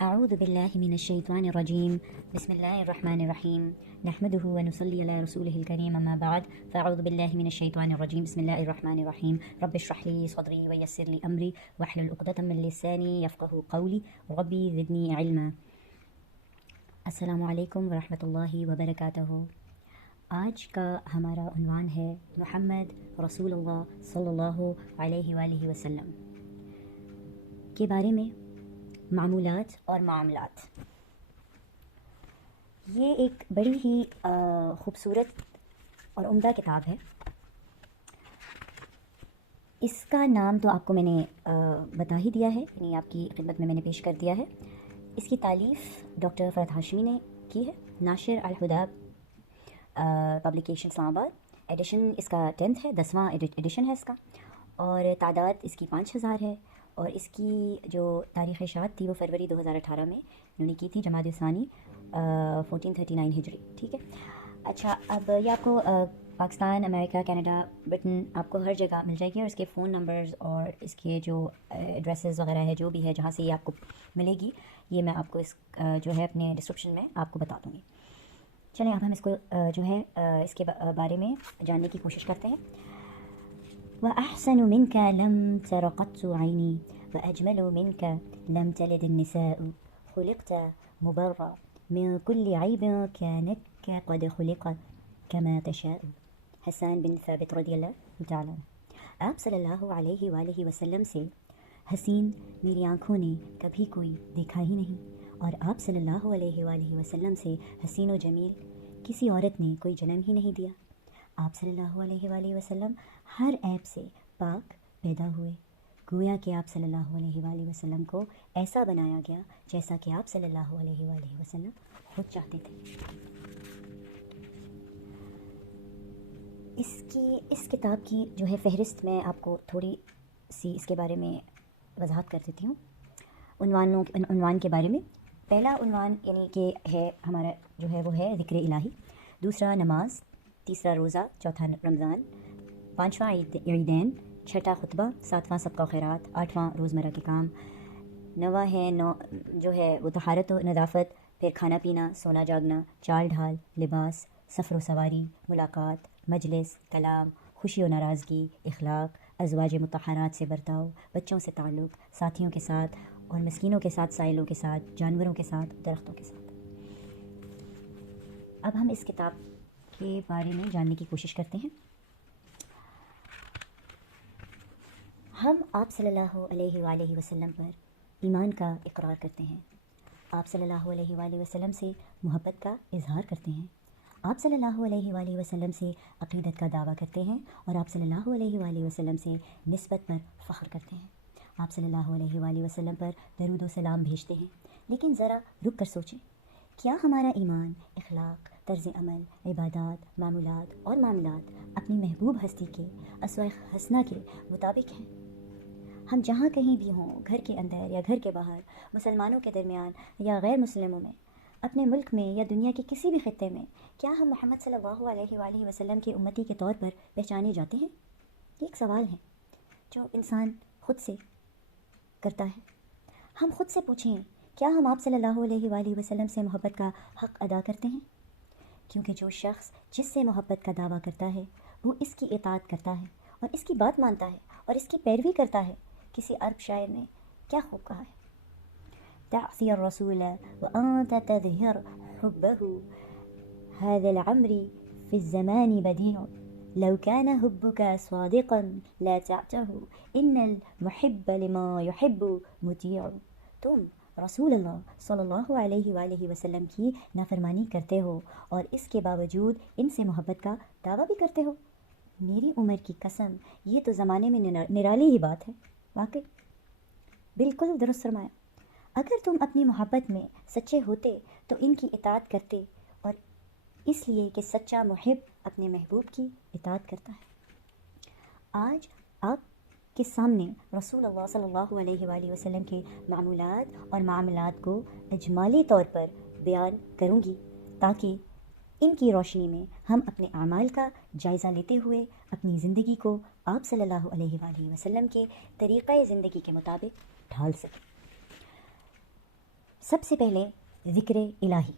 أعوذ بالله من الشيطان الرجيم بسم الله الرحمن الرحيم نحمده ونصلي على رسوله الكريم أما بعد فأعوذ بالله من الشيطان الرجيم بسم الله الرحمن الرحيم رب اشرح لي صدري ويسر لي أمري واحلل عقدة من لساني يفقهوا قولي ربي زدني علما. السلام علیکم ورحمۃ اللہ وبرکاتہ. آج کا ہمارا عنوان ہے محمد رسول اللہ صلی اللہ علیہ وآلہ وسلم کے بارے میں معمولات اور معاملات. یہ ایک بڑی ہی خوبصورت اور عمدہ کتاب ہے. اس کا نام تو آپ کو میں نے بتا ہی دیا ہے، یعنی آپ کی خدمت میں نے پیش کر دیا ہے. اس کی تالیف ڈاکٹر فرحت ہاشمی نے کی ہے. ناشر الہدیٰ پبلیکیشن اسلام آباد. ایڈیشن اس کا 10th ہے، 10واں ایڈیشن ہے اس کا، اور تعداد اس کی 5000 ہے. اور اس کی جو تاریخ اشاعت تھی وہ فروری 2018 میں انہوں نے کی تھی، جمادی الثانی 1439 ہجری. ٹھیک ہے. اچھا، اب یہ آپ کو پاکستان، امریکہ، کینیڈا، برٹن آپ کو ہر جگہ مل جائے گی، اور اس کے فون نمبرز اور اس کے جو ایڈریسز وغیرہ ہے جو بھی ہے جہاں سے یہ آپ کو ملے گی، یہ میں آپ کو اس جو ہے اپنے ڈسکرپشن میں آپ کو بتا دوں گی. چلیں اب ہم اس کو جو ہے اس کے بارے میں جاننے کی کوشش کرتے ہیں. وَأَحْسَنُ مِنْكَ لَمْ تَرَ قَطُّ عَيْنِي وَأَجْمَلُ مِنْكَ لَمْ تَلِدِ النِّسَاءُ خُلِقْتَ مُبَرًّا مِنْ كُلِّ عَيْبٍ كَانَتْ قَدْ خُلِقَتْ كَمَا تَشَاءُ. حسان بن ثابت رضی اللہ تعالیٰ. آپ صلی اللہ علیہ وآلہ وسلم سے حسین میری آنکھوں نے کبھی کوئی دیکھا ہی نہیں، اور آپ صلی اللہ علیہ وآلہ وسلم سے حسین و جمیل کسی عورت نے کوئی جنم ہی نہیں دیا. آپ صلی اللہ علیہ وآلہ وسلم ہر عیب سے پاک پیدا ہوئے، گویا کہ آپ صلی اللہ علیہ وآلہ وسلم کو ایسا بنایا گیا جیسا کہ آپ صلی اللہ علیہ وآلہ وسلم خود چاہتے تھے. اس کتاب کی جو ہے فہرست میں آپ کو تھوڑی سی اس کے بارے میں وضاحت کر دیتی ہوں. عنوان کے بارے میں. پہلا عنوان یعنی کہ ہے ہمارا جو ہے وہ ہے ذکر الہی، دوسرا نماز، تیسرا روزہ، چوتھا رمضان، پانچواں عیدین، چھٹا خطبہ، ساتواں صدقہ و خیرات، آٹھواں روزمرہ کے کام، نواں ہے جو ہے وہ طہارت و نظافت، پھر کھانا پینا، سونا جاگنا، چال ڈھال، لباس، سفر و سواری، ملاقات، مجلس، کلام، خوشی و ناراضگی، اخلاق، ازواج مطہرات سے برتاؤ، بچوں سے تعلق، ساتھیوں کے ساتھ اور مسکینوں کے ساتھ، سائلوں کے ساتھ، جانوروں کے ساتھ، درختوں کے ساتھ. اب ہم اس کتاب کے بارے میں جاننے کی کوشش کرتے ہیں. ہم آپ صلی اللہ علیہ وآلہ وسلم پر ایمان کا اقرار کرتے ہیں، آپ صلی اللہ علیہ وآلہ وسلم سے محبت کا اظہار کرتے ہیں، آپ صلی اللہ علیہ وآلہ وسلم سے عقیدت کا دعویٰ کرتے ہیں، اور آپ صلی اللہ علیہ وآلہ وسلم سے نسبت پر فخر کرتے ہیں. آپ صلی اللہ علیہ وآلہ وسلم پر درود و سلام بھیجتے ہیں. لیکن ذرا رک کر سوچیں، کیا ہمارا ایمان، اخلاق، طرز عمل، عبادات، معمولات اور معاملات اپنی محبوب ہستی کے اسوہ حسنہ کے مطابق ہیں؟ ہم جہاں کہیں بھی ہوں، گھر کے اندر یا گھر کے باہر، مسلمانوں کے درمیان یا غیر مسلموں میں، اپنے ملک میں یا دنیا کے کسی بھی خطے میں، کیا ہم محمد صلی اللہ علیہ وآلہ وسلم کے امتی کے طور پر پہچانے جاتے ہیں؟ یہ ایک سوال ہے جو انسان خود سے کرتا ہے. ہم خود سے پوچھیں، کیا ہم آپ صلی اللہ علیہ وآلہ وسلم سے محبت کا حق ادا کرتے ہیں؟ کیونکہ جو شخص جس سے محبت کا دعویٰ کرتا ہے وہ اس کی اطاعت کرتا ہے اور اس کی بات مانتا ہے اور اس کی پیروی کرتا ہے. کسی عرب شاعر نے کیا خوب کہا ہے، تعصی الرسول وانت تظہر حبہ هذا العمر في الزمان بديع لو كان حبك صادقا لا تعته ان المحب لما يحب مطیع. تم رسول اللہ صلی اللہ علیہ وآلہ وسلم کی نافرمانی کرتے ہو اور اس کے باوجود ان سے محبت کا دعویٰ بھی کرتے ہو. میری عمر کی قسم، یہ تو زمانے میں نرالی ہی بات ہے. واقعی بالکل درست فرمایا. اگر تم اپنی محبت میں سچے ہوتے تو ان کی اطاعت کرتے، اور اس لیے کہ سچا محب اپنے محبوب کی اطاعت کرتا ہے. آج آپ کے سامنے رسول اللہ صلی اللہ علیہ وآلہ وسلم کے معمولات اور معاملات کو اجمالی طور پر بیان کروں گی، تاکہ ان کی روشنی میں ہم اپنے اعمال کا جائزہ لیتے ہوئے اپنی زندگی کو آپ صلی اللہ علیہ وآلہ وسلم کے طریقۂ زندگی کے مطابق ڈھال سکیں. سب سے پہلے ذکر الہی.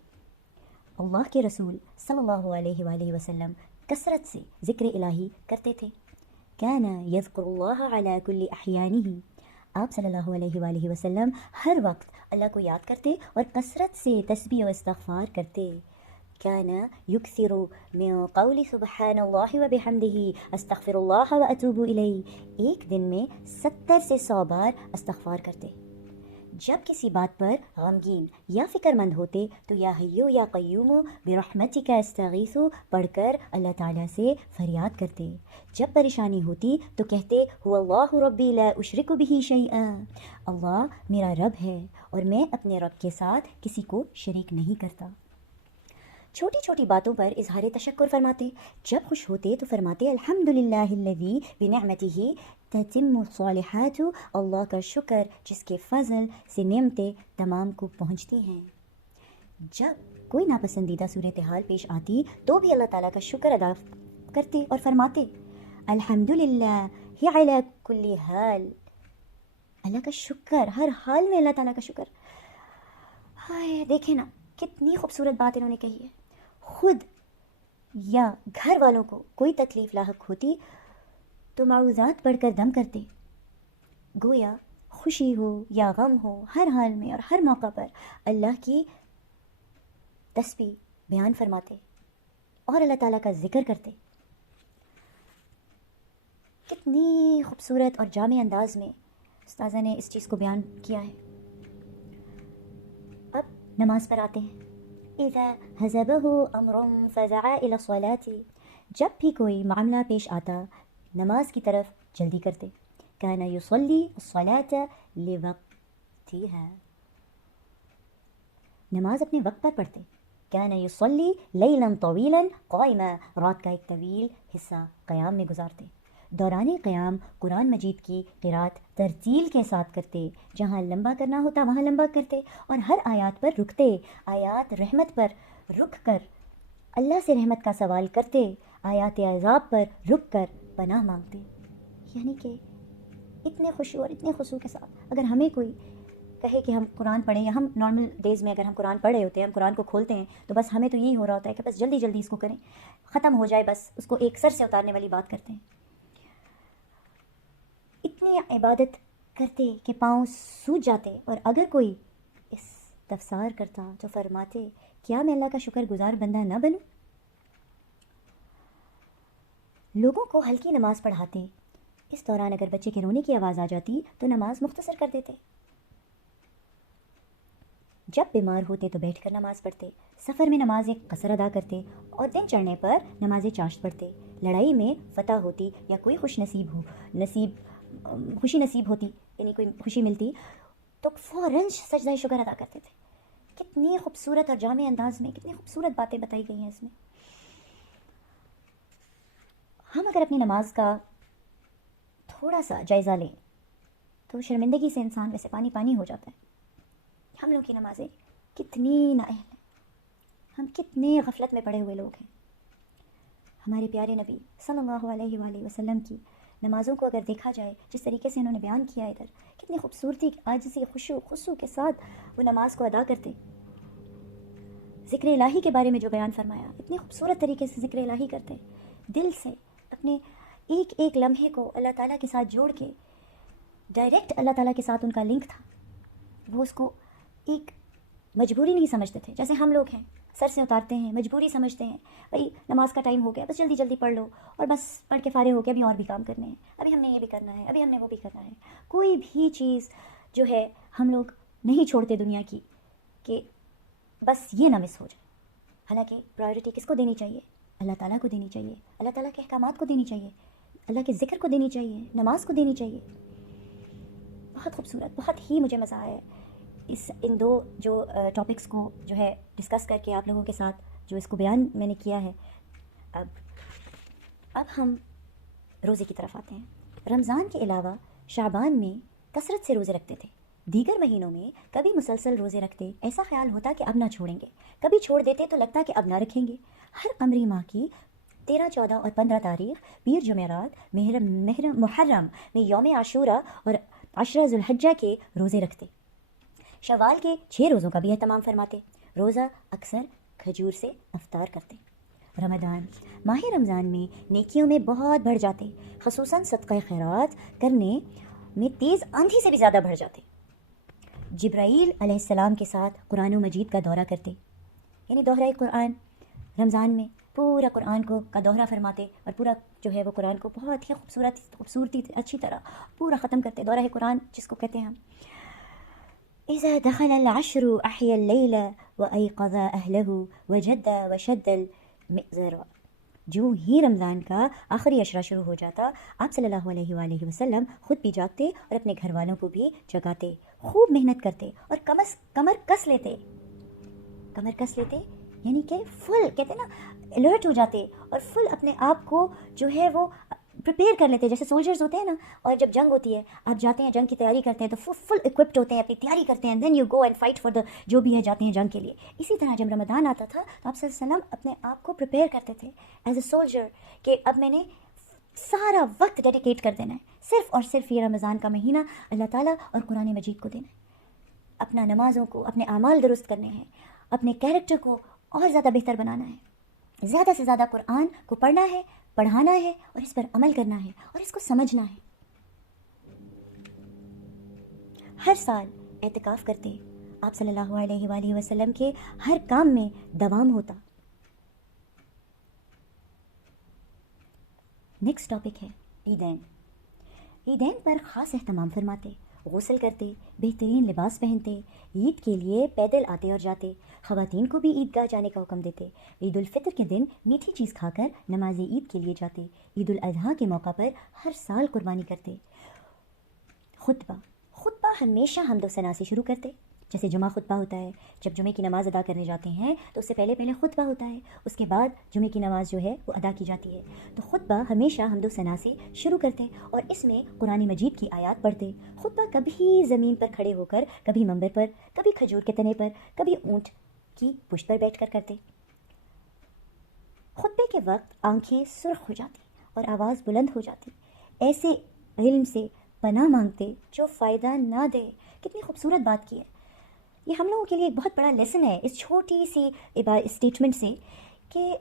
اللہ کے رسول صلی اللہ علیہ وآلہ وسلم کثرت سے ذکر الہی کرتے تھے. کان یذکر اللہ علی کل احیانہ. آپ صلی اللہ علیہ وآلہ وسلم ہر وقت اللہ کو یاد کرتے اور کثرت سے تسبیح و استغفار کرتے. کان یکثر من قول سبحان اللہ وبحمدہ استغفر اللہ واتوب الیہ. ایک دن میں 70 سے 100 بار استغفار کرتے. جب کسی بات پر غمگین یا فکر مند ہوتے تو یا حیو یا قیوم برحمتک استغیث پڑھ کر اللہ تعالیٰ سے فریاد کرتے. جب پریشانی ہوتی تو کہتے هو اللہ ربی لا اشرک بہ شیئا. اللہ میرا رب ہے اور میں اپنے رب کے ساتھ کسی کو شریک نہیں کرتا. چھوٹی چھوٹی باتوں پر اظہار تشکر فرماتے. جب خوش ہوتے تو فرماتے الحمدللہ الذی بنعمتہ تتم الصالحات. اللہ کا شکر جس کے فضل سے نعمتیں تمام کو پہنچتی ہیں. جب کوئی ناپسندیدہ صورتحال پیش آتی تو بھی اللہ تعالیٰ کا شکر ادا کرتے اور فرماتے الحمدللہ ہی علی کل حال. اللہ کا شکر ہر حال میں، اللہ تعالیٰ کا شکر. ہائے دیکھیں نا کتنی خوبصورت بات انہوں نے کہی ہے. خود یا گھر والوں کو کوئی تکلیف لاحق ہوتی تو معوذات پڑھ کر دم کرتے. گویا خوشی ہو یا غم ہو ہر حال میں اور ہر موقع پر اللہ کی تسبیح بیان فرماتے اور اللہ تعالیٰ کا ذکر کرتے. کتنی خوبصورت اور جامع انداز میں استاذہ نے اس چیز کو بیان کیا ہے. اب نماز پر آتے ہیں. اذا حزبہ امر فزع الى الصلاة. جب بھی کوئی معاملہ پیش آتا نماز کی طرف جلدی کرتے. کان یصلی الصلاة لوقتها. نماز اپنے وقت پر پڑھتے. کان یصلی لیلا طویلا قائما. رات کا ایک طویل حصہ قیام میں گزارتے. دوران قیام قرآن مجید کی قرات ترتیل کے ساتھ کرتے. جہاں لمبا کرنا ہوتا وہاں لمبا کرتے اور ہر آیات پر رکتے. آیات رحمت پر رک کر اللہ سے رحمت کا سوال کرتے. آیات عذاب پر رک کر پناہ مانگتے. یعنی کہ اتنے خوشی اور اتنے خشوع کے ساتھ اگر ہمیں کوئی کہے کہ ہم قرآن پڑھیں یا ہم نارمل ڈیز میں اگر ہم قرآن پڑھ رہے ہوتے ہیں، ہم قرآن کو کھولتے ہیں تو بس ہمیں تو یہی ہو رہا ہوتا ہے کہ بس جلدی جلدی اس کو کریں، ختم ہو جائے، بس اس کو ایک سر سے اتارنے والی بات کرتے ہیں. اتنی عبادت کرتے کہ پاؤں سوج جاتے. اور اگر کوئی استفسار کرتا تو فرماتے کیا میں اللہ کا شکر گزار بندہ نہ بنوں. لوگوں کو ہلکی نماز پڑھاتے. اس دوران اگر بچے کے رونے کی آواز آ جاتی تو نماز مختصر کر دیتے. جب بیمار ہوتے تو بیٹھ کر نماز پڑھتے. سفر میں نماز ایک قصر ادا کرتے اور دن چڑھنے پر نماز چاشت پڑھتے. لڑائی میں فتح ہوتی یا کوئی خوشی نصیب ہوتی، یعنی کوئی خوشی ملتی تو فوراً سجدہ شکر ادا کرتے تھے. کتنی خوبصورت اور جامع انداز میں کتنی خوبصورت باتیں بتائی گئی ہیں اس میں. ہم اگر اپنی نماز کا تھوڑا سا جائزہ لیں تو شرمندگی سے انسان ویسے پانی پانی ہو جاتا ہے. ہم لوگ کی نمازیں کتنی نااہل ہیں، ہم کتنے غفلت میں پڑے ہوئے لوگ ہیں. ہمارے پیارے نبی صلی اللہ علیہ وآلہ وسلم کی نمازوں کو اگر دیکھا جائے جس طریقے سے انہوں نے بیان کیا ادھر، کتنی خوبصورتی عاجزی خشوع کے ساتھ وہ نماز کو ادا کرتے. ذکر الہی کے بارے میں جو بیان فرمایا، اتنی خوبصورت طریقے سے ذکر الہی کرتے، دل سے اپنے ایک ایک لمحے کو اللہ تعالیٰ کے ساتھ جوڑ کے. ڈائریکٹ اللہ تعالیٰ کے ساتھ ان کا لنک تھا. وہ اس کو ایک مجبوری نہیں سمجھتے تھے جیسے ہم لوگ ہیں، سر سے اتارتے ہیں، مجبوری سمجھتے ہیں. بھائی نماز کا ٹائم ہو گیا، بس جلدی جلدی پڑھ لو اور بس پڑھ کے فارغ ہو کے ابھی اور بھی کام کرنے ہیں، ابھی ہم نے یہ بھی کرنا ہے، ابھی ہم نے وہ بھی کرنا ہے. کوئی بھی چیز جو ہے ہم لوگ نہیں چھوڑتے دنیا کی کہ بس یہ نہ مس ہو جائے. حالانکہ پرائیورٹی کس کو دینی چاہیے؟ اللہ تعالیٰ کو دینی چاہیے، اللہ تعالیٰ کے احکامات کو دینی چاہیے، اللہ کے ذکر کو دینی چاہیے، نماز کو دینی چاہیے. بہت خوبصورت، بہت ہی مجھے مزہ آیا ان دو جو ٹاپکس کو جو ہے ڈسکس کر کے آپ لوگوں کے ساتھ جو اس کو بیان میں نے کیا ہے. اب ہم روزے کی طرف آتے ہیں. رمضان کے علاوہ شعبان میں کثرت سے روزے رکھتے تھے. دیگر مہینوں میں کبھی مسلسل روزے رکھتے، ایسا خیال ہوتا کہ اب نہ چھوڑیں گے، کبھی چھوڑ دیتے تو لگتا کہ اب نہ رکھیں گے. ہر قمری ماہ کی 13، 14 اور 15 تاریخ، پیر جمعرات، محرم میں یوم عاشورہ اور 10 ذوالحجہ کے روزے رکھتے. شوال کے 6 روزوں کا بھی اہتمام فرماتے، روزہ اکثر کھجور سے افطار کرتے۔ رمضان، ماہ رمضان میں نیکیوں میں بہت بڑھ جاتے، خصوصاً صدقہ خیرات کرنے میں تیز آندھی سے بھی زیادہ بڑھ جاتے۔ جبرائیل علیہ السلام کے ساتھ قرآن و مجید کا دورہ کرتے، یعنی دوہرہ قرآن، رمضان میں پورا قرآن کا دورہ فرماتے اور پورا جو ہے وہ قرآن کو بہت ہی خوبصورتی اچھی طرح پورا ختم کرتے، دورہ قرآن جس کو کہتے ہیں ہم۔ اذا دخل العشر احیا اللیل وایقظ اہلہ وجد وشد المئزر، جو ہی رمضان کا آخری عشرہ شروع ہو جاتا، آپ صلی اللہ علیہ وآلہ وسلم خود بھی جاگتے اور اپنے گھر والوں کو بھی جگاتے، خوب محنت کرتے اور کمر کس لیتے یعنی کہ فل کہتے ہیں نا الرٹ ہو جاتے اور فل اپنے آپ کو جو ہے وہ پریپیئر کر لیتے، جیسے سولجرز ہوتے ہیں نا، اور جب جنگ ہوتی ہے آپ جاتے ہیں جنگ کی تیاری کرتے ہیں تو فل اکوپڈ ہوتے ہیں، اپنی تیاری کرتے ہیں، then you go and fight for the جو بھی ہے، جاتے ہیں جنگ کے لیے۔ اسی طرح جب رمضان آتا تھا تو آپ صلی اللہ علیہ وسلم اپنے آپ کو پریپیئر کرتے تھے ایز اے سولجر کہ اب میں نے سارا وقت ڈیڈیکیٹ کر دینا ہے صرف اور صرف یہ رمضان کا مہینہ اللہ تعالیٰ اور قرآن مجید کو دینا ہے، اپنا نمازوں کو، اپنے اعمال درست کرنے ہیں، اپنے کیریکٹر کو اور زیادہ بہتر بنانا ہے، زیادہ سے زیادہ قرآن کو پڑھنا ہے، پڑھانا ہے اور اس پر عمل کرنا ہے اور اس کو سمجھنا ہے۔ ہر سال اعتکاف کرتے، آپ صلی اللہ علیہ وآلہ وسلم کے ہر کام میں دوام ہوتا۔ نیکسٹ ٹاپک ہے عیدین۔ عیدین پر خاص اہتمام فرماتے، غسل کرتے، بہترین لباس پہنتے، عید کے لیے پیدل آتے اور جاتے، خواتین کو بھی عیدگاہ جانے کا حکم دیتے، عید الفطر کے دن میٹھی چیز کھا کر نماز عید کے لیے جاتے، عید الاضحیٰ کے موقع پر ہر سال قربانی کرتے۔ خطبہ ہمیشہ حمد و ثنا سے شروع کرتے، جیسے جمعہ خطبہ ہوتا ہے، جب جمعے کی نماز ادا کرنے جاتے ہیں تو اس سے پہلے خطبہ ہوتا ہے، اس کے بعد جمعے کی نماز جو ہے وہ ادا کی جاتی ہے، تو خطبہ ہمیشہ حمد و ثنا سے شروع کرتے اور اس میں قرآن مجید کی آیات پڑھتے۔ خطبہ کبھی زمین پر کھڑے ہو کر، کبھی منبر پر، کبھی کھجور کے تنے پر، کبھی اونٹ کی پشت پر بیٹھ کر کرتے۔ خطبے کے وقت آنکھیں سرخ ہو جاتی اور آواز بلند ہو جاتی، ایسے علم سے پناہ مانگتے جو فائدہ نہ دے۔ کتنی خوبصورت بات کی ہے، یہ ہم لوگوں کے لیے ایک بہت بڑا لیسن ہے اس چھوٹی سی اسٹیٹمنٹ سے، کہ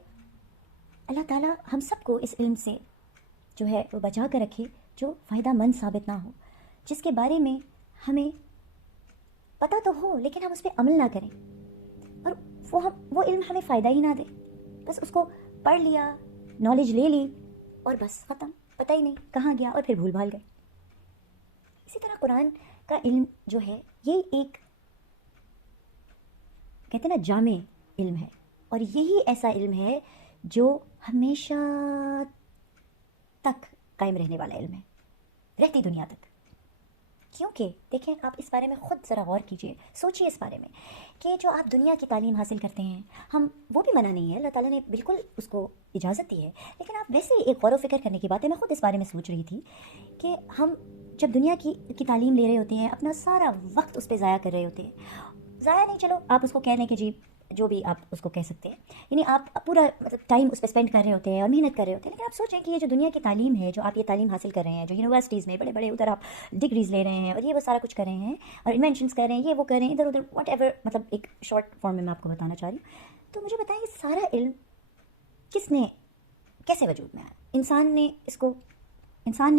اللہ تعالیٰ ہم سب کو اس علم سے جو ہے وہ بچا کر رکھے جو فائدہ مند ثابت نہ ہو، جس کے بارے میں ہمیں پتہ تو ہو لیکن ہم اس پہ عمل نہ کریں، اور وہ علم ہمیں فائدہ ہی نہ دے، بس اس کو پڑھ لیا، نالج لے لی اور بس ختم، پتہ ہی نہیں کہاں گیا اور پھر بھول بھال گئے۔ اسی طرح قرآن کا علم جو ہے یہ ایک کہتے ہیں نا جامع علم ہے، اور یہی ایسا علم ہے جو ہمیشہ تک قائم رہنے والا علم ہے، رہتی دنیا تک۔ کیونکہ دیکھیں آپ اس بارے میں خود ذرا غور کیجئے، سوچئے اس بارے میں کہ جو آپ دنیا کی تعلیم حاصل کرتے ہیں، ہم وہ بھی منع نہیں ہے، اللہ تعالیٰ نے بالکل اس کو اجازت دی ہے، لیکن آپ ویسے ہی ایک غور و فکر کرنے کی بات ہے، میں خود اس بارے میں سوچ رہی تھی کہ ہم جب دنیا کی تعلیم لے رہے ہوتے ہیں، اپنا سارا وقت اس پہ ضائع کر رہے ہوتے ہیں، ضائع نہیں، چلو آپ اس کو کہہ لیں کہ جی جو بھی آپ اس کو کہہ سکتے ہیں، یعنی آپ پورا ٹائم اس پہ اسپینڈ کر رہے ہوتے ہیں اور محنت کر رہے ہوتے ہیں، لیکن آپ سوچیں کہ یہ جو دنیا کی تعلیم ہے، جو آپ یہ تعلیم حاصل کر رہے ہیں، جو یونیورسٹیز میں بڑے بڑے ادھر آپ ڈگریز لے رہے ہیں اور یہ وہ سارا کچھ کر رہے ہیں اور انوینشنس کر رہے ہیں، یہ وہ کر رہے ہیں ادھر ادھر واٹ ایور، مطلب ایک شارٹ فارم میں آپ کو بتانا چاہ رہی ہوں، تو مجھے بتائیں یہ سارا علم کس نے کیسے وجود میں آیا؟ انسان نے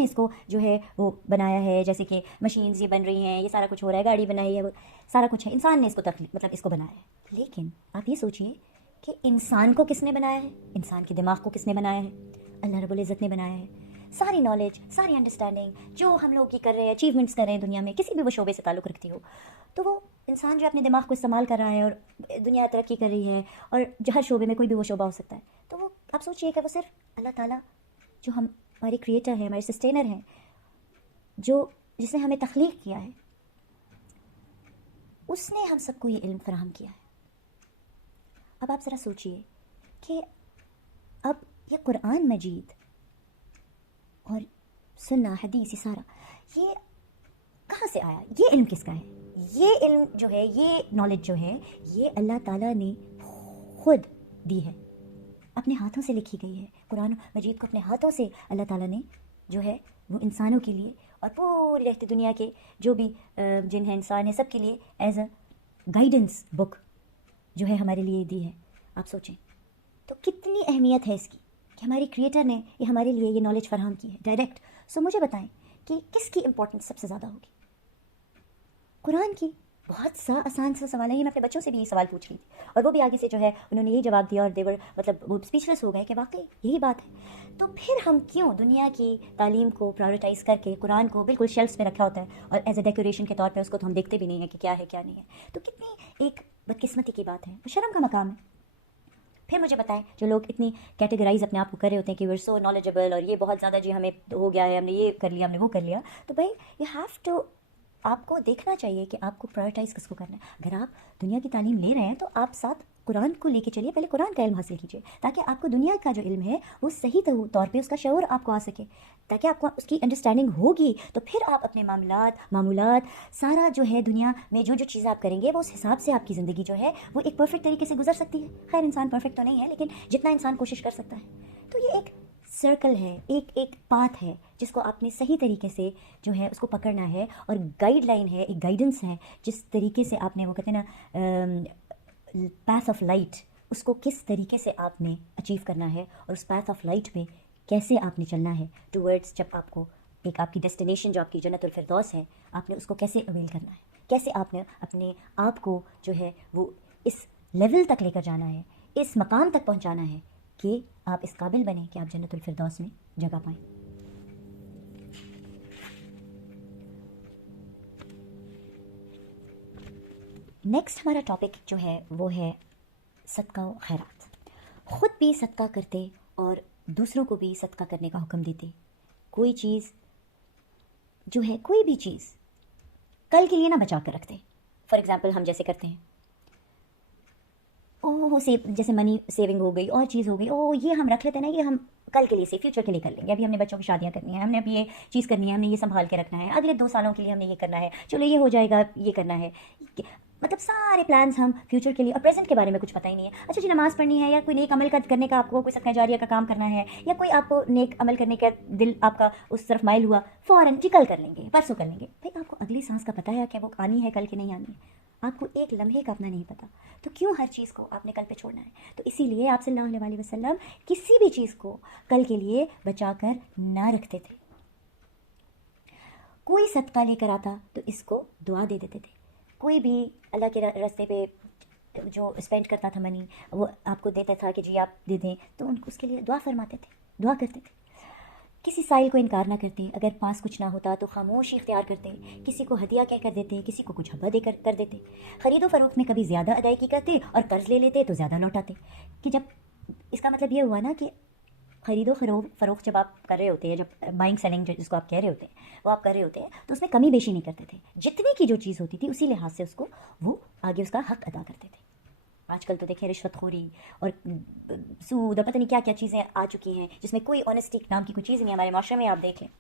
اس کو جو ہے وہ بنایا ہے، جیسے کہ مشینز یہ بن رہی ہیں، یہ سارا کچھ ہو رہا ہے، گاڑی بنائی ہے، وہ سارا کچھ ہے، انسان نے اس کو اس کو بنایا ہے، لیکن آپ یہ سوچئے کہ انسان کو کس نے بنایا ہے، انسان کے دماغ کو کس نے بنایا ہے؟ اللہ رب العزت نے بنایا ہے۔ ساری نالج، ساری انڈرسٹینڈنگ جو ہم لوگ کی کر رہے ہیں، اچیومنٹس کر رہے ہیں دنیا میں، کسی بھی وہ شعبے سے تعلق رکھتی ہو، تو وہ انسان جو اپنے دماغ کو استعمال کر رہا ہے اور دنیا ترقی کر رہی ہے اور جو ہر شعبے میں کوئی بھی وہ شعبہ ہو سکتا ہے، تو وہ آپ سوچئے کہ وہ صرف اللہ تعالیٰ جو ہمارے کریٹر ہیں، ہمارے سسٹینر ہیں، جس نے ہمیں تخلیق کیا ہے، اس نے ہم سب کو یہ علم فراہم کیا ہے۔ اب آپ ذرا سوچئے کہ اب یہ قرآن مجید اور سنہ حدیث یہ سارا یہ کہاں سے آیا؟ یہ علم کس کا ہے؟ یہ علم جو ہے، یہ نالج جو ہے، یہ اللہ تعالیٰ نے خود دی ہے، اپنے ہاتھوں سے لکھی گئی ہے۔ قرآن مجید کو اپنے ہاتھوں سے اللہ تعالیٰ نے جو ہے وہ انسانوں کے لیے اور پوری رہتی دنیا کے جو بھی جن ہیں انسان ہیں سب کے لیے ایز اے گائیڈنس بک جو ہے ہمارے لیے دی ہے. آپ سوچیں تو کتنی اہمیت ہے اس کی کہ ہماری کریٹر نے یہ ہمارے لیے یہ نالج فراہم کی ہے ڈائریکٹ. سو مجھے بتائیں کہ کس کی امپورٹنس سب سے زیادہ ہوگی؟ قرآن کی. بہت سا آسان سا سوال ہے. یہ میں اپنے بچوں سے بھی یہ سوال پوچھ رہی تھی اور وہ بھی آگے سے جو ہے انہوں نے یہی جواب دیا اور دیور مطلب وہ اسپیچلیس ہو گئے کہ واقعی یہی بات ہے. تو پھر ہم کیوں دنیا کی تعلیم کو پرائورٹائز کر کے قرآن کو بالکل شیلفس میں رکھا ہوتا ہے اور ایز اے ڈیکوریشن کے طور پہ اس کو تو ہم دیکھتے بھی نہیں ہیں کہ کیا ہے کیا نہیں ہے. تو کتنی ایک بدقسمتی کی بات ہے. وہ شرم کا مقام ہے. پھر مجھے بتائیں جو لوگ اتنی کیٹیگرائز اپنے آپ کو کر رہے ہوتے ہیں کہ وی آر سو نالجبل اور یہ بہت زیادہ جی ہمیں ہو گیا ہے، ہم نے یہ کر لیا، ہم نے وہ کر لیا. تو بھائی یو ہیو ٹو، آپ کو دیکھنا چاہیے کہ آپ کو پرائورٹائز کس کو کرنا ہے. اگر آپ دنیا کی تعلیم لے رہے ہیں تو آپ ساتھ قرآن کو لے کے چلیے. پہلے قرآن کا علم حاصل کیجیے تاکہ آپ کو دنیا کا جو علم ہے وہ صحیح طور پہ اس کا شعور آپ کو آ سکے، تاکہ آپ کو اس کی انڈرسٹینڈنگ ہوگی. تو پھر آپ اپنے معمولات سارا جو ہے دنیا میں جو چیزیں آپ کریں گے وہ اس حساب سے آپ کی زندگی جو ہے وہ ایک پرفیکٹ طریقے سے گزر سکتی ہے. خیر انسان پرفیکٹ تو نہیں ہے لیکن جتنا انسان کوشش کر سکتا ہے. تو یہ ایک سرکل ہے، ایک پاتھ ہے جس کو آپ نے صحیح طریقے سے جو ہے اس کو پکڑنا ہے، اور گائیڈ لائن ہے، ایک گائیڈنس ہے جس طریقے سے آپ نے وہ کہتے ہیں نا پاتھ آف لائٹ، اس کو کس طریقے سے آپ نے اچیو کرنا ہے اور اس پاتھ آف لائٹ پہ کیسے آپ نے چلنا ہے ٹورڈز جب آپ کو ایک آپ کی ڈیسٹینیشن جو آپ کی جنت الفردوس ہے، آپ نے اس کو کیسے اویل کرنا ہے، کیسے آپ نے اپنے آپ کو جو ہے وہ اس لیول تک لے کر جانا ہے، اس مقام تک پہنچانا ہے کہ آپ اس قابل بنیں کہ آپ جنت الفردوس میں جگہ پائیں. نیکسٹ ہمارا ٹاپک جو ہے وہ ہے صدقہ و خیرات. خود بھی صدقہ کرتے اور دوسروں کو بھی صدقہ کرنے کا حکم دیتے. کوئی چیز جو ہے، کوئی بھی چیز کل کے لیے نہ بچا کر رکھتے. فار ایگزامپل ہم جیسے کرتے ہیں جیسے منی سیونگ ہو گئی اور چیز ہو گئی، یہ ہم رکھ لیتے ہیں نا، یہ ہم کل کے لیے سے فیوچر کے لیے کر لیں گے. ابھی ہم نے بچوں کی شادیاں کرنی ہیں، ہم نے ابھی یہ چیز کرنی ہے، ہم نے یہ سنبھال کے رکھنا ہے، اگلے 2 سالوں کے لیے ہم نے یہ کرنا ہے، چلو یہ ہو جائے گا، یہ کرنا ہے. مطلب سارے پلانس ہم فیوچر کے لیے، اور پریزنٹ کے بارے میں کچھ پتہ ہی نہیں ہے. اچھا جی نماز پڑھنی ہے یا کوئی نیک عمل کرنے کا، آپ کو کوئی صدقہ جاریہ کا کام کرنا ہے، یا کوئی آپ کو نیک عمل کرنے کا دل آپ کا اس طرف مائل ہوا، فوراً جی کل کر لیں گے، پرسوں کر لیں گے. بھائی آپ کو اگلی سانس کا پتہ ہے کہ وہ آنی ہے کل کے نہیں آنی ہے، آپ کو ایک لمحے کا اپنا نہیں پتہ. تو کیوں ہر چیز کو آپ نے کل پہ چھوڑنا ہے؟ تو اسی لیے آپ صلی اللہ علیہ وسلم کسی بھی چیز کو کل کے لیے بچا کر نہ رکھتے تھے. کوئی صدقہ لے کر آتا تو اس کو دعا دے دیتے تھے. کوئی بھی اللہ کے راستے پہ جو اسپینڈ کرتا تھا منی، وہ آپ کو دیتا تھا کہ جی آپ دے دیں، تو ان کو اس کے لیے دعا فرماتے تھے، دعا کرتے تھے. کسی سائل کو انکار نہ کرتے. اگر پاس کچھ نہ ہوتا تو خاموشی اختیار کرتے. کسی کو ہدیہ کہہ کر دیتے، کسی کو کچھ ہبہ دے کر دیتے. خرید و فروخت میں کبھی زیادہ ادائیگی کرتے اور قرض لے لیتے تو زیادہ لوٹاتے. کہ جب اس کا مطلب یہ ہوا نا کہ خرید و فروخت جب آپ کر رہے ہوتے ہیں، جب بائنگ سیلنگ جس کو آپ کہہ رہے ہوتے ہیں وہ آپ کر رہے ہوتے ہیں، تو اس میں کمی بیشی نہیں کرتے تھے. جتنی کی جو چیز ہوتی تھی اسی لحاظ سے اس کو وہ آگے اس کا حق ادا کرتے تھے. آج کل تو دیکھیں رشوت خوری اور سود اور پتہ نہیں کیا کیا چیزیں آ چکی ہیں جس میں کوئی آنیسٹی نام کی کوئی چیز نہیں. ہمارے معاشرے میں آپ دیکھ لیں،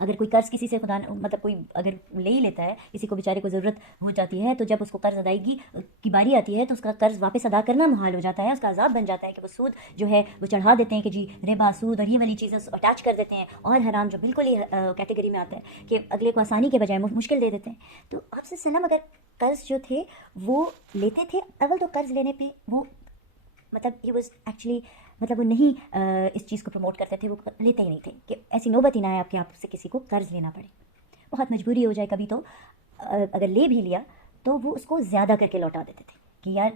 اگر کوئی قرض کسی سے خدا مطلب کوئی اگر لے ہی لیتا ہے، کسی کو بیچارے کو ضرورت ہو جاتی ہے، تو جب اس کو قرض ادائیگی کی باری آتی ہے تو اس کا قرض واپس ادا کرنا محال ہو جاتا ہے. اس کا عذاب بن جاتا ہے کہ وہ سود جو ہے وہ چڑھا دیتے ہیں کہ جی ربا، سود اور یہ والی چیزیں اٹیچ کر دیتے ہیں، اور حرام جو بالکل ہی کیٹیگری میں آتا ہے کہ اگلے کو آسانی کے بجائے مشکل دے دیتے ہیں. تو آپ سے سلام اگر قرض جو تھے وہ لیتے تھے، اول تو قرض لینے پہ وہ مطلب ہی واز ایکچولی مطلب وہ نہیں اس چیز کو پروموٹ کرتے تھے، وہ لیتے ہی نہیں تھے کہ ایسی نوبت ہی نہ آئے آپ کے آپ سے کسی کو قرض لینا پڑے. بہت مجبوری ہو جائے کبھی تو اگر لے بھی لیا تو وہ اس کو زیادہ کر کے لوٹا دیتے تھے کہ یار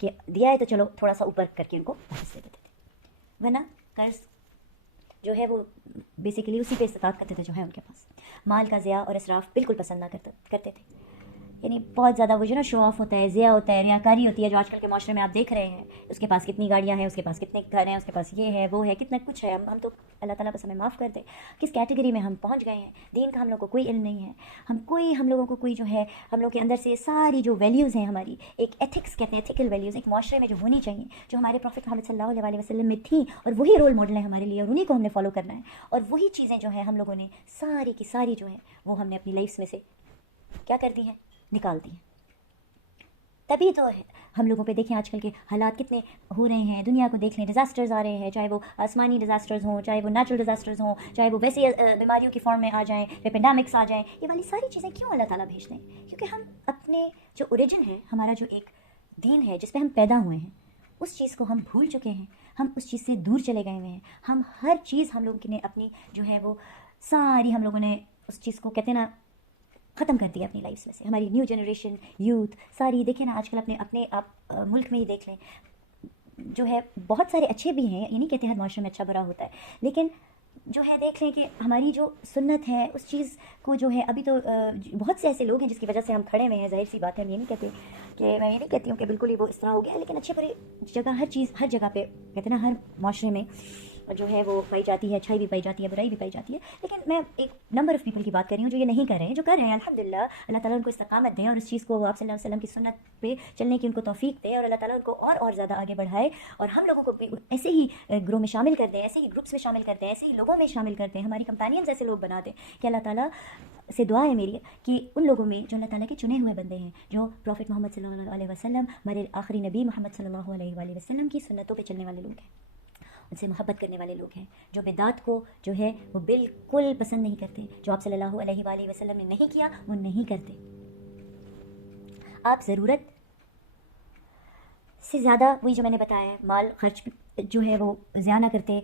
کہ دیا ہے تو چلو تھوڑا سا اوپر کر کے ان کو واپس دے دیتے تھے. ورنہ قرض جو ہے وہ بیسیکلی اسی پہ استطاعت کرتے تھے جو ہے ان کے پاس. مال کا ضیاع اور اسراف بالکل پسند نہ کرتے تھے. یعنی بہت زیادہ وہ جو نا شو آف ہوتا ہے، ضیاع ہوتا ہے، ریاکاری ہوتی ہے جو آج کل کے معاشرے میں آپ دیکھ رہے ہیں. اس کے پاس کتنی گاڑیاں ہیں، اس کے پاس کتنے گھر ہیں، اس کے پاس یہ ہے وہ ہے، کتنا کچھ ہے. ہم تو اللہ تعالیٰ بس ہمیں معاف کر دے کس کیٹیگری میں ہم پہنچ گئے ہیں. دین کا ہم لوگوں کو کوئی علم نہیں ہے. ہم لوگوں کو کوئی جو ہے ہم لوگ کے اندر سے ساری جو ویلیوز ہیں ہماری ایک ایتھکس کہتے ہیں، ایتھیکل ویلیوز ایک معاشرے میں جو ہونی چاہیے، جو ہمارے پروفیٹ محمد صلی اللہ علیہ وسلم میں تھیں، اور وہی رول ماڈل ہیں ہمارے لیے اور انہیں کو ہم نے فالو کرنا ہے. اور وہی چیزیں جو ہیں ہم لوگوں نے ساری کی ساری جو ہیں وہ ہم نے اپنی لائفس میں سے کیا کر دی ہیں، نکال دی ہیں. تبھی تو ہم لوگوں پہ دیکھیں آج کل کے حالات کتنے ہو رہے ہیں، دنیا کو دیکھ لیں، ڈیزاسٹرز آ رہے ہیں، چاہے وہ آسمانی ڈیزاسٹرز ہوں، چاہے وہ نیچرل ڈیزاسٹرز ہوں، چاہے وہ ویسی بیماریوں کی فارم میں آ جائیں، پیپنڈامکس آ جائیں، یہ والی ساری چیزیں کیوں اللہ تعالیٰ بھیجتے ہیں؟ کیونکہ ہم اپنے جو اوریجن ہے، ہمارا جو ایک دین ہے جس پہ ہم پیدا ہوئے ہیں، اس چیز کو ہم بھول چکے ہیں، ہم اس چیز سے دور چلے گئے ہوئے ہیں، ہم ہر چیز ہم لوگوں نے اپنی جو ہے وہ ساری ہم لوگوں نے اس چیز کو کہتے ہیں نا ختم کر دیا اپنی لائف میں سے. ہماری نیو جنریشن یوتھ ساری دیکھیں نا آج کل اپنے آپ ملک میں ہی دیکھ لیں، جو ہے بہت سارے اچھے بھی ہیں، یہ نہیں کہتے ہر معاشرے میں اچھا برا ہوتا ہے، لیکن جو ہے دیکھ لیں کہ ہماری جو سنت ہے اس چیز کو جو ہے ابھی تو بہت سے ایسے لوگ ہیں جس کی وجہ سے ہم کھڑے ہوئے ہیں. ظاہر سی بات ہے، ہم یہ نہیں کہتے کہ میں یہ نہیں کہتی ہوں کہ بالکل ہی وہ اس طرح ہو گیا، لیکن اچھے برے جگہ ہر چیز ہر جگہ پہ کہتے ہیں نا ہر معاشرے میں جو ہے وہ پائی جاتی ہے، اچھائی بھی پائی جاتی ہے، برائی بھی پائی جاتی ہے. لیکن میں ایک نمبر آف پیپل کی بات کر رہی ہوں جو یہ نہیں کر رہے ہیں، جو کر رہے ہیں الحمدللہ، اللہ تعالیٰ ان کو استقامت دے اور اس چیز کو وہ آپ صلی اللہ علیہ وسلم کی سنت پہ چلنے کی ان کو توفیق دے، اور اللہ تعالیٰ ان کو اور زیادہ آگے بڑھائے، اور ہم لوگوں کو بھی ایسے ہی گروہ میں شامل کر دیں، ایسے ہی گروپس میں شامل کر دیں، ایسے ہی لوگوں میں شامل کر دیں، ہماری کمپینینز ایسے لوگ بنا دیں کہ اللہ تعالیٰ سے دعا ہے میری کہ ان لوگوں میں جو اللہ تعالیٰ کے چنے ہوئے بندے ہیں، جو پروفٹ محمد صلی اللہ علیہ وسلم، ہمارے آخری نبی محمد صلی اللہ علیہ وآلہ وسلم کی سنتوں پہ چلنے والے لوگ ہیں، ان سے محبت کرنے والے لوگ ہیں، جو بدعت کو جو ہے وہ بالکل پسند نہیں کرتے، جو آپ صلی اللہ علیہ وآلہ وسلم نے نہیں کیا وہ نہیں کرتے. آپ ضرورت سے زیادہ، وہی جو میں نے بتایا ہے، مال خرچ جو ہے وہ ضیاع نہ کرتے،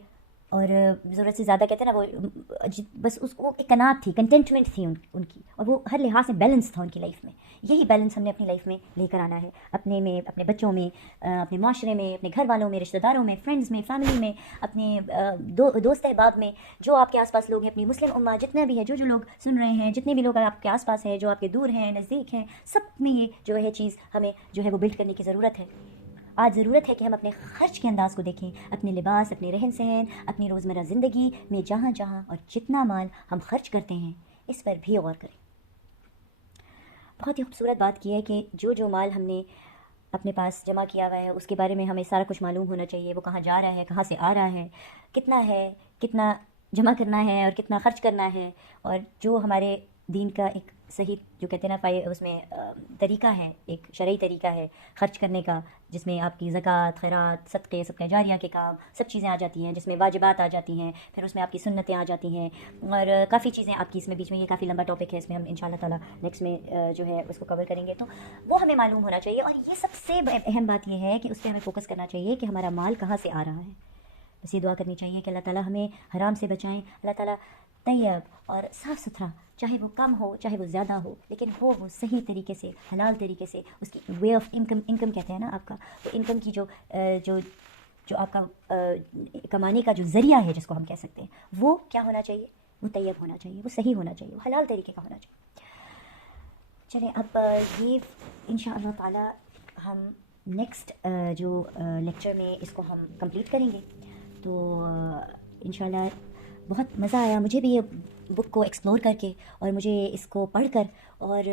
اور ضرورت سے زیادہ کہتے ہیں نا وہ بس اس کو ایک قناعت تھی، کنٹینٹمنٹ تھی ان کی، اور وہ ہر لحاظ سے بیلنس تھا ان کی لائف میں. یہی بیلنس ہم نے اپنی لائف میں لے کر آنا ہے، اپنے میں، اپنے بچوں میں، اپنے معاشرے میں، اپنے گھر والوں میں، رشتہ داروں میں، فرینڈز میں، فیملی میں، اپنے دوست احباب میں، جو آپ کے آس پاس لوگ ہیں، اپنی مسلم امہ جتنے بھی ہیں، جو لوگ سن رہے ہیں، جتنے بھی لوگ آپ کے آس پاس ہیں، جو آپ کے دور ہیں نزدیک ہیں، سب میں یہ جو ہے چیز ہمیں جو ہے وہ بلڈ کرنے کی ضرورت ہے. آج ضرورت ہے کہ ہم اپنے خرچ کے انداز کو دیکھیں، اپنے لباس، اپنے رہن سہن، اپنی روزمرہ زندگی میں جہاں جہاں اور جتنا مال ہم خرچ کرتے ہیں اس پر بھی غور کریں. بہت ہی خوبصورت بات کی ہے کہ جو مال ہم نے اپنے پاس جمع کیا ہوا ہے اس کے بارے میں ہمیں سارا کچھ معلوم ہونا چاہیے، وہ کہاں جا رہا ہے، کہاں سے آ رہا ہے، کتنا جمع کرنا ہے اور کتنا خرچ کرنا ہے. اور جو ہمارے دین کا ایک صحیح جو کہتے ہیں نا اس میں طریقہ ہے، ایک شرعی طریقہ ہے خرچ کرنے کا، جس میں آپ کی زکوٰۃ، خیرات، صدقہ جاریہ کے کام سب چیزیں آ جاتی ہیں، جس میں واجبات آ جاتی ہیں، پھر اس میں آپ کی سنتیں آ جاتی ہیں، اور کافی چیزیں آپ کی اس میں بیچ میں، یہ کافی لمبا ٹاپک ہے، اس میں ہم ان شاء اللہ تعالیٰ نیکسٹ میں جو ہے اس کو کور کریں گے. تو وہ ہمیں معلوم ہونا چاہیے، اور یہ سب سے اہم بات یہ ہے کہ اس پہ ہمیں فوکس کرنا چاہیے کہ ہمارا مال کہاں سے آ رہا ہے. بس یہ دعا کرنی چاہیے کہ اللہ تعالیٰ ہمیں حرام سے بچائیں، اللہ تعالیٰ طیب اور صاف ستھرا، چاہے وہ کم ہو چاہے وہ زیادہ ہو، لیکن وہ صحیح طریقے سے، حلال طریقے سے، اس کی وے آف انکم کہتے ہیں نا آپ کا، تو انکم کی جو آپ کا کمانے کا جو ذریعہ ہے جس کو ہم کہہ سکتے ہیں، وہ کیا ہونا چاہیے؟ وہ طیب ہونا چاہیے، وہ صحیح ہونا چاہیے، وہ حلال طریقے کا ہونا چاہیے. چلیں اب یہ انشاءاللہ تعالیٰ ہم نیکسٹ جو لیکچر میں اس کو ہم کمپلیٹ کریں گے. تو انشاءاللہ بہت مزہ آیا مجھے بھی یہ بک کو ایکسپلور کر کے، اور مجھے اس کو پڑھ کر، اور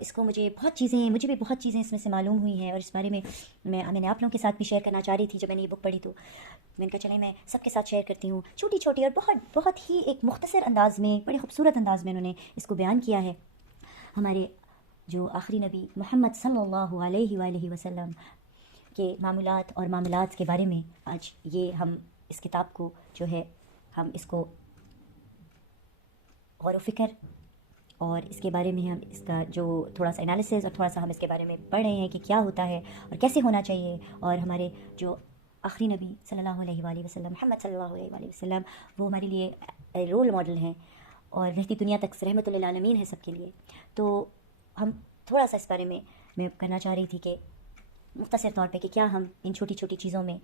اس کو مجھے بھی بہت چیزیں اس میں سے معلوم ہوئی ہیں، اور اس بارے میں میں نے آپ لوگوں کے ساتھ بھی شیئر کرنا چاہ رہی تھی. جب میں نے یہ بک پڑھی تو میں نے کہا چلیں میں سب کے ساتھ شیئر کرتی ہوں. چھوٹی چھوٹی اور بہت ہی ایک مختصر انداز میں، بڑے خوبصورت انداز میں انہوں نے اس کو بیان کیا ہے. ہمارے جو آخری نبی محمد صلی اللہ علیہ وآلہ وسلم کے معمولات اور معاملات کے بارے میں آج یہ ہم اس کتاب کو جو ہے ہم اس کو غور و فکر، اور اس کے بارے میں ہم اس کا جو تھوڑا سا انالیسز اور تھوڑا سا ہم اس کے بارے میں پڑھ رہے ہیں کہ کیا ہوتا ہے اور کیسے ہونا چاہیے. اور ہمارے جو آخری نبی صلی اللہ علیہ وآلہ وسلم محمد صلی اللہ علیہ وآلہ وسلم، وہ ہمارے لیے رول ماڈل ہیں، اور رہتی دنیا تک رحمت للعالمین ہے سب کے لیے. تو ہم تھوڑا سا اس بارے میں کرنا چاہ رہی تھی کہ مختصر طور پہ کہ کیا ہم ان چھوٹی چھوٹی چیزوں میں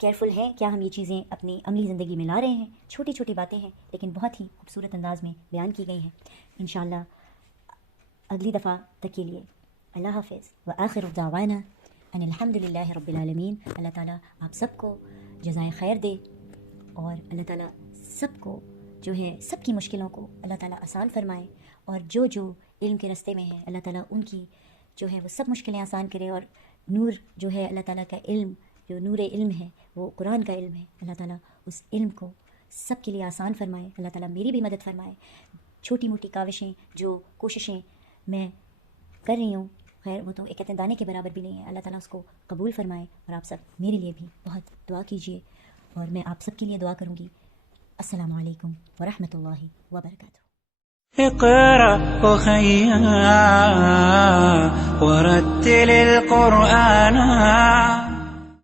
کیئرفل ہیں، کیا ہم یہ چیزیں اپنی عملی زندگی میں لا رہے ہیں. چھوٹی چھوٹی باتیں ہیں لیکن بہت ہی خوبصورت انداز میں بیان کی گئی ہیں. انشاءاللہ اگلی دفعہ تک کے لیے اللہ حافظ، وآخر دعوانا ان الحمد للہ رب العالمین. اللہ تعالیٰ آپ سب کو جزائے خیر دے، اور اللہ تعالیٰ سب کو جو ہے سب کی مشکلوں کو اللہ تعالیٰ آسان فرمائے، اور جو علم کے راستے میں ہیں اللہ تعالیٰ ان کی جو ہے وہ سب مشکلیں آسان کرے، اور نور جو ہے اللہ تعالیٰ کا علم، جو نور علم ہے وہ قرآن کا علم ہے، اللہ تعالیٰ اس علم کو سب کے لیے آسان فرمائے. اللہ تعالیٰ میری بھی مدد فرمائے. چھوٹی موٹی کاوشیں، جو کوششیں میں کر رہی ہوں خیر وہ تو ایک کہتے ہیں دانے کے برابر بھی نہیں ہے. اللہ تعالیٰ اس کو قبول فرمائے. اور آپ سب میرے لیے بھی بہت دعا کیجیے اور میں آپ سب کے لیے دعا کروں گی. السلام علیکم ورحمۃ اللہ وبرکاتہ. اقرأ أخيا ورتل القرآن